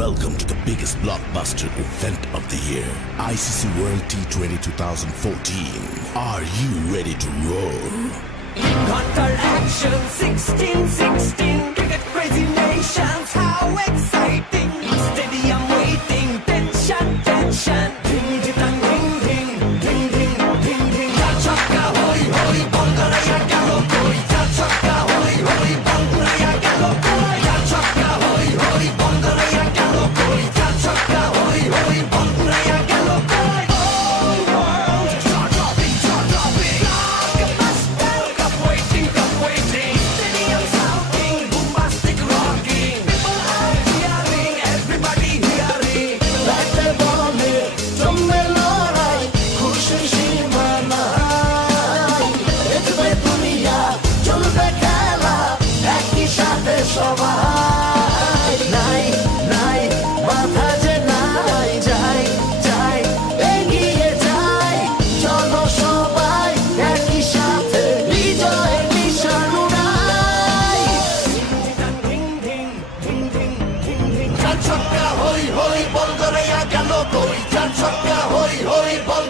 Welcome to the biggest blockbuster event of the year, ICC World T20 2014. Are you ready to roll? Counter action 16-16, cricket crazy nations, how exciting! Stadium waiting, tension, tension. Ding ding ding ding ding ding ding ding. Ya chakka hoi hoi, Bangalaya gelo koi. Ya chakka hoi hoi, Bangalaya gelo koi. Ya chakka hoi hoi, Bangalaya gelo koi. Ya chakka hoi hoi, Bangalaya gelo koi. Oh world, jaw dropping, jaw dropping. Blockbuster, cup waiting, cup waiting. Stadium shouting, bombastic rocking. People are cheering, everybody hearing. ব্যাটে বলে জমবে লড়াই, খুশি সীমা নাই। দেখবে দুনিয়া, চলবে খেলা, একই সাথে সবাই। নাই নাই মাথা যে নাই, যাই যাই এগিয়ে যাই। চলো সবাই একই সাথে, বিজয়ের নিশান উড়াই। Ding ding ding ding ding ding. চার ছক্কা হই হই, বল করে গেল কই। চার ছক্কা হই হই, বল